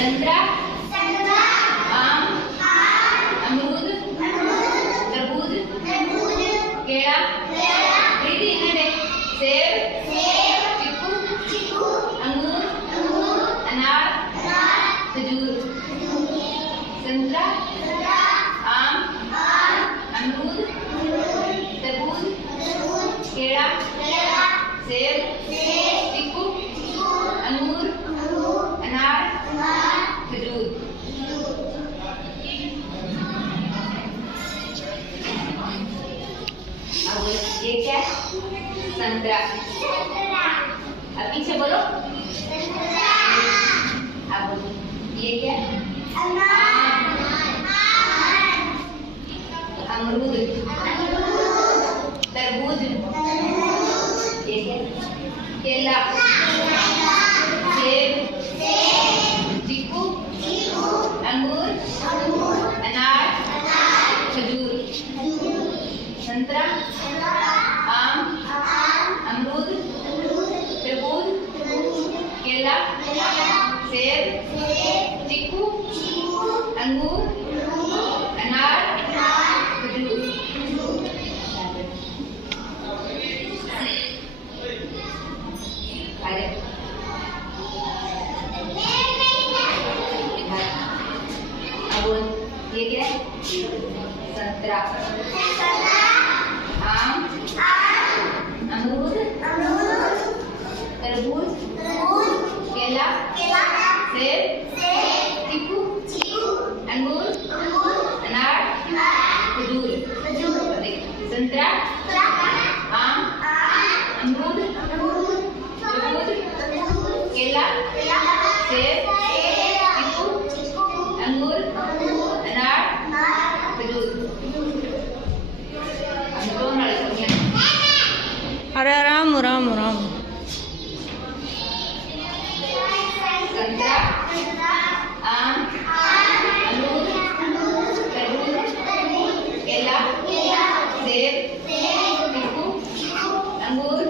संतरा, आम, अमरूद, तरबूज, केला, प्रीति सेब, चीकू, अंगूर, अनार, खजूर। संतरा, आम, अमरूद, तरबूज, केला, सेब, चीकू, अंगूर, अनार, खजूर। अब ये क्या है? संतरा। अब पीछे बोलो। अब ये क्या है? अमरूद, तरबूज, ये क्या? केला, सेब, चीकू, अंगूर, अनार, खजूर। संतरा, आम, अमरूद, तरबूज, केला, सेब, चीकू, अंगूर, अनार, खजूर। अब ये क्या है? संतरा, आम, अमरूद, तरबूज, केला, सेब, चीकू, अंगूर, अनार, खजूर। संतरा, आम, अमरूद, तरबूज, केला, सेब, चीकू, अंगूर, अनार, खजूर। अरे राम राम राम। संतरा, आम, अमरूद, तरबूज, केला, सेब, चीकू, अंगूर,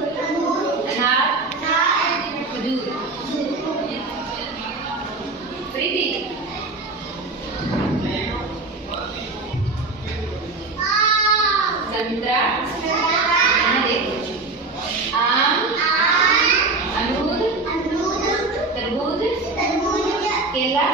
अनार, खजूर। प्रीति, संतरा, आम, अमरूद, तरबूज, केला,